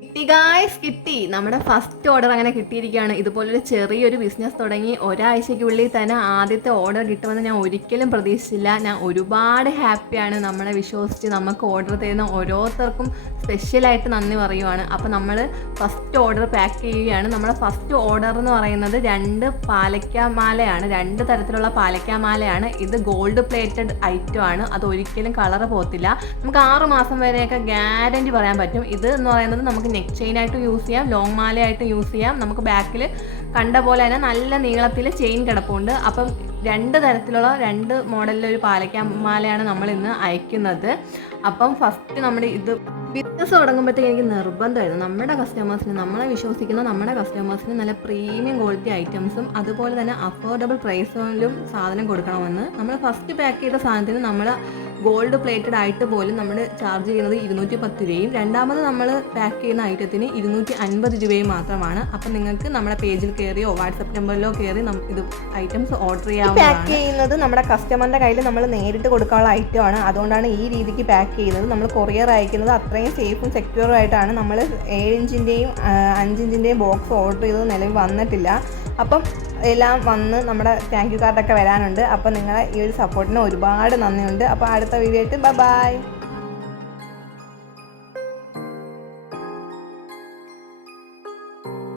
y കിട്ടി guys കിട്ടി. നമ്മുടെ ഫസ്റ്റ് ഓർഡർ അങ്ങനെ കിട്ടിയിരിക്കുകയാണ്. ഇതുപോലൊരു ചെറിയൊരു ബിസിനസ് തുടങ്ങി ഒരാഴ്ചയ്ക്കുള്ളിൽ തന്നെ ആദ്യത്തെ ഓർഡർ കിട്ടുമെന്ന് ഞാൻ ഒരിക്കലും പ്രതീക്ഷിച്ചില്ല. ഞാൻ ഒരുപാട് ഹാപ്പിയാണ് നമ്മളെ വിശ്വസിച്ച് നമുക്ക് ഓർഡർ തരുന്ന ഓരോരുത്തർക്കും സ്പെഷ്യലായിട്ട് നന്ദി പറയുവാണ്. അപ്പോൾ നമ്മൾ ഫസ്റ്റ് ഓർഡർ പാക്ക് ചെയ്യുകയാണ്. നമ്മുടെ ഫസ്റ്റ് ഓർഡർ എന്ന് പറയുന്നത് രണ്ട് പാലക്കാമാലയാണ് രണ്ട് തരത്തിലുള്ള പാലക്കാമാലയാണ് ഇത് ഗോൾഡ് പ്ലേറ്റഡ് ഐറ്റം ആണ്. അത് ഒരിക്കലും കളർ പോകത്തില്ല നമുക്ക് ആറ് മാസം വരെയൊക്കെ ഗ്യാരണ്ടി പറയാൻ പറ്റും. ഇത് എന്ന് പറയുന്നത് നമുക്ക് നെക്ക് ചെയിൻ ആയിട്ട് യൂസ് ചെയ്യാം. ലോങ് മാലയായിട്ട് യൂസ് ചെയ്യാം. നമുക്ക് ബാക്കിൽ കണ്ട പോലെ തന്നെ നല്ല നീളത്തിൽ ചെയിൻ കിടപ്പുണ്ട്. അപ്പം രണ്ട് തരത്തിലുള്ള രണ്ട് മോഡലിലൊരു പാലയ്ക്ക മാലയാണ് നമ്മൾ ഇന്ന് അയക്കുന്നത്. അപ്പം ഫസ്റ്റ് നമ്മുടെ ഇത് ബിസിനസ് തുടങ്ങുമ്പോഴത്തേക്ക് എനിക്ക് നിർബന്ധമായിരുന്നു. നമ്മുടെ കസ്റ്റമേഴ്സിന് നമ്മളെ വിശ്വസിക്കുന്ന നമ്മുടെ കസ്റ്റമേഴ്സിന് നല്ല പ്രീമിയം ക്വാളിറ്റി ഐറ്റംസും അതുപോലെ തന്നെ അഫോർഡബിൾ പ്രൈസിലും സാധനം കൊടുക്കണമെന്ന് നമ്മൾ ഫസ്റ്റ് പാക്ക് ചെയ്ത സാധനത്തിന് നമ്മൾ ഗോൾഡ് പ്ലേറ്റഡ് ആയിട്ട് പോലും നമ്മൾ ചാർജ് ചെയ്യുന്നത് ഇരുന്നൂറ്റി പത്ത് രൂപയും രണ്ടാമത് നമ്മൾ പാക്ക് ചെയ്യുന്ന ഐറ്റത്തിന് ഇരുന്നൂറ്റി അൻപത് രൂപയും മാത്രമാണ്. അപ്പം നിങ്ങൾക്ക് നമ്മുടെ പേജിൽ കയറിയോ വാട്സപ്പ് നമ്പറിലോ കയറി ഇത് ഐറ്റംസ് ഓർഡർ ചെയ്യാം പാക്ക് ചെയ്യുന്നത് നമ്മുടെ കസ്റ്റമറിന്റെ കയ്യിൽ നമ്മൾ നേരിട്ട് കൊടുക്കാനുള്ള ഐറ്റം ആണ്. അതുകൊണ്ടാണ് ഈ രീതിക്ക് പാക്ക് ചെയ്യുന്നത്. നമ്മൾ കൊറിയർ അയക്കുന്നത് അത്രയും സേഫും സെക്യൂറും ആയിട്ടാണ് നമ്മൾ ഏഴ് ഇഞ്ചിന്റെയും അഞ്ചിഞ്ചിന്റെയും ബോക്സ് ഓർഡർ ചെയ്തത് നിലവിൽ വന്നിട്ടില്ല. അപ്പം എല്ലാം വന്ന് നമ്മുടെ താങ്ക് യു കാർഡൊക്കെ വരാനുണ്ട്. അപ്പോൾ നിങ്ങളെ ഈ ഒരു സപ്പോർട്ടിന് ഒരുപാട് നന്ദിയുണ്ട്. അപ്പോൾ അടുത്ത വീഡിയോ ആയിട്ട്. ബൈ